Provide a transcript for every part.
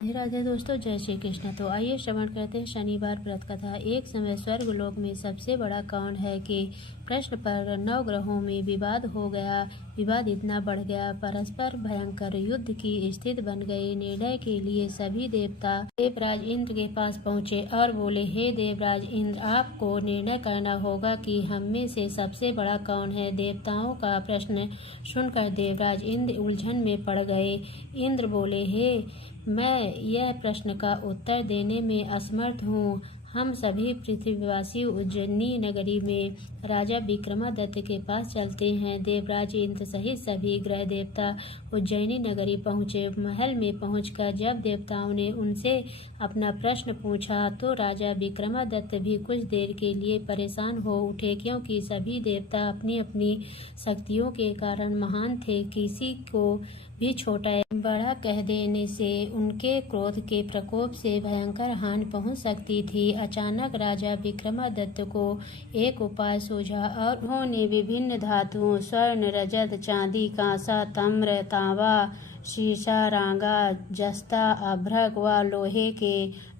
राधे राधे दोस्तों, जय श्री कृष्ण। तो आइए श्रवण करते हैं शनिवार व्रत कथा। एक समय स्वर्ग लोक में सबसे बड़ा कौन है कि प्रश्न पर 9 ग्रहों में विवाद हो गया। विवाद इतना बढ़ गया, परस्पर भयंकर युद्ध की स्थिति बन गई। निर्णय के लिए सभी देवता देवराज इंद्र के पास पहुँचे और बोले, हे देवराज इंद्र, आपको निर्णय करना होगा कि हम में से सबसे बड़ा कौन है। देवताओं का प्रश्न सुनकर देवराज इंद्र उलझन में पड़ गए। इंद्र बोले, हे मैं यह प्रश्न का उत्तर देने में असमर्थ हूँ। हम सभी पृथ्वीवासी उज्जैनी नगरी में राजा विक्रमादित्य के पास चलते हैं। देवराज इंद्र सहित सभी ग्रह देवता उज्जैनी नगरी पहुँचे। महल में पहुंचकर जब देवताओं ने उनसे अपना प्रश्न पूछा तो राजा विक्रमादित्य भी कुछ देर के लिए परेशान हो उठे, क्योंकि सभी देवता अपनी अपनी शक्तियों के कारण महान थे। किसी को भी छोटा बड़ा कह देने से उनके क्रोध के प्रकोप से भयंकर हानि पहुंच सकती थी। अचानक राजा विक्रमादित्य को एक उपाय सूझा और उन्होंने विभिन्न धातुओं स्वर्ण, रजत, चांदी, कांसा, ताम्र, तांबा, शीशा, रांगा, जस्ता, अभ्रक व लोहे के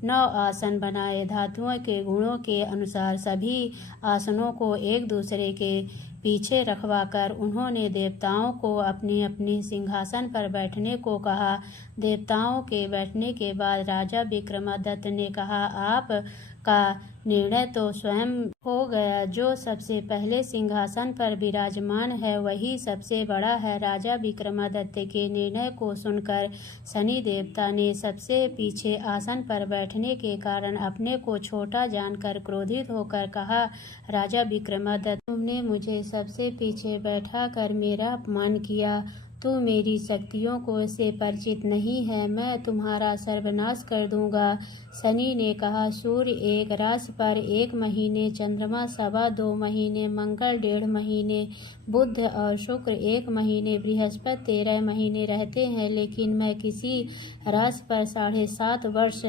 9 आसन बनाए। धातुओं के गुणों के अनुसार सभी आसनों को एक दूसरे के पीछे रखवाकर उन्होंने देवताओं को अपने अपने सिंहासन पर बैठने को कहा। देवताओं के बैठने के बाद राजा विक्रमादित्य ने कहा, आप का निर्णय तो स्वयं हो गया। जो सबसे पहले सिंहासन पर विराजमान है वही सबसे बड़ा है। राजा विक्रमादित्य के निर्णय को सुनकर शनि देवता ने सबसे पीछे आसन पर बैठने के कारण अपने को छोटा जानकर क्रोधित होकर कहा, राजा विक्रमादित्य, तुमने मुझे सबसे पीछे बैठा कर मेरा अपमान किया। तू मेरी शक्तियों को से परिचित नहीं है, मैं तुम्हारा सर्वनाश कर दूंगा। शनि ने कहा, सूर्य 1 राशि पर 1 महीने, चंद्रमा 2.25 महीने, मंगल 1.5 महीने, बुध और शुक्र 1 महीने, बृहस्पति 13 महीने रहते हैं, लेकिन मैं किसी राशि पर 7.5 वर्ष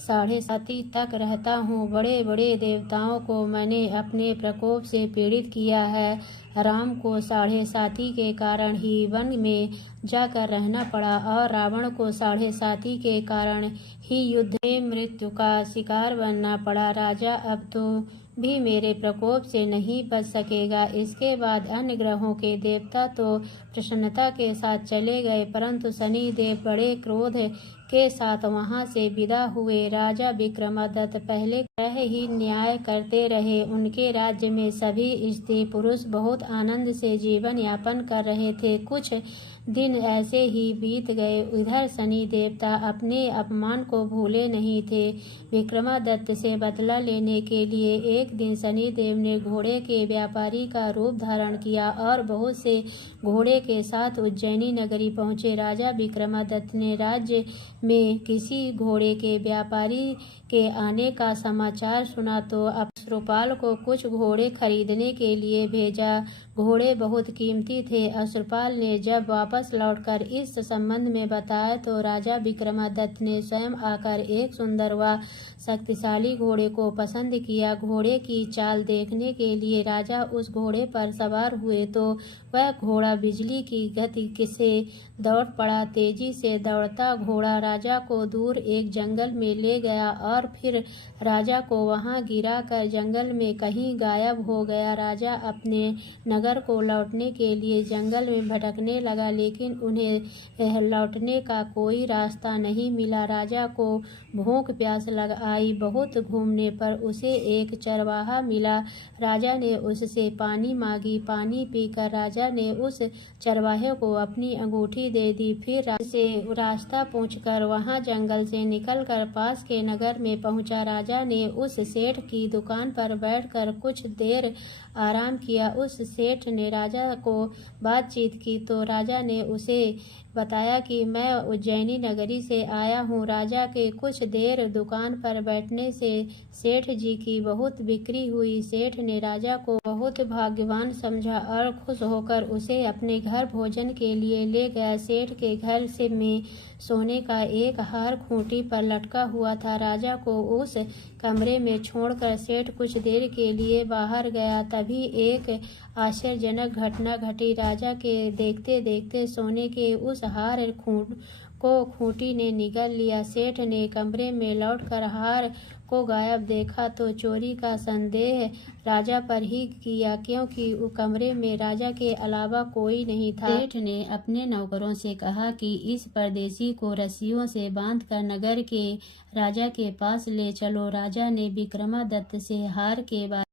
7.5 तक रहता हूँ। बड़े बड़े देवताओं को मैंने अपने प्रकोप से पीड़ित किया है। राम को 7.5 के कारण ही वन में जाकर रहना पड़ा और रावण को 7.5 के कारण ही युद्ध में मृत्यु का शिकार बनना पड़ा। राजा, अब तो भी मेरे प्रकोप से नहीं बच सकेगा। इसके बाद अन्य ग्रहों के देवता तो प्रसन्नता के साथ चले गए, परंतु शनि देव बड़े क्रोध के साथ वहां से विदा हुए। राजा विक्रमादित्य पहले तरह ही न्याय करते रहे। उनके राज्य में सभी स्त्री पुरुष बहुत आनंद से जीवन यापन कर रहे थे। कुछ दिन ऐसे ही बीत गए। इधर शनि देवता अपने अपमान को भूले नहीं थे। विक्रमादित्य से बदला लेने के लिए एक दिन शनि देव ने घोड़े के व्यापारी का रूप धारण किया और बहुत से घोड़े के साथ उज्जैनी नगरी पहुँचे। राजा विक्रमादित्य ने राज्य में किसी घोड़े के व्यापारी के आने का समाचार सुना तो अश्रुपाल को कुछ घोड़े खरीदने के लिए भेजा। घोड़े बहुत कीमती थे। अश्रुपाल ने जब वापस लौटकर इस संबंध में बताया तो राजा विक्रमादित्य ने स्वयं आकर एक सुंदर व शक्तिशाली घोड़े को पसंद किया। घोड़े की चाल देखने के लिए राजा उस घोड़े पर सवार हुए तो वह घोड़ा बिजली की गति से दौड़ पड़ा। तेजी से दौड़ता घोड़ा राजा को दूर एक जंगल में ले गया और फिर राजा को वहां गिरा कर जंगल में कहीं गायब हो गया। राजा अपने नगर को लौटने के लिए जंगल में भटकने लगा, लेकिन उन्हें लौटने का कोई रास्ता नहीं मिला। राजा को भूख प्यास लग आई। बहुत घूमने पर उसे एक चरवाहा मिला। राजा ने उससे पानी मांगी। पानी पीकर राजा ने उस चरवाहे को अपनी अंगूठी दे दी। फिर से रास्ता पूछकर वहां जंगल से निकलकर पास के नगर में पहुंचा। राजा ने उस सेठ की दुकान पर बैठकर कुछ देर आराम किया। उस सेठ ने राजा को बातचीत की तो राजा ने उसे बताया कि मैं उज्जैनी नगरी से आया हूँ। राजा के कुछ देर दुकान पर बैठने से सेठ जी की बहुत बिक्री हुई। सेठ ने राजा को बहुत भाग्यवान समझा और खुश होकर उसे अपने घर भोजन के लिए ले गया। सेठ के घर से में सोने का एक हार खूंटी पर लटका हुआ था। राजा को उस कमरे में छोड़कर सेठ कुछ देर के लिए बाहर गया। तभी एक आश्चर्यजनक घटना घटी। राजा के देखते देखते सोने के उस हार को खूंटी ने निगल लिया। सेठ ने कमरे में लौटकर हार को गायब देखा तो चोरी का संदेह राजा पर ही किया, क्योंकि उस कमरे में राजा के अलावा कोई नहीं था। सेठ ने अपने नौकरों से कहा कि इस परदेसी को रस्सियों से बांधकर नगर के राजा के पास ले चलो। राजा ने विक्रमादित्य से हार के बाद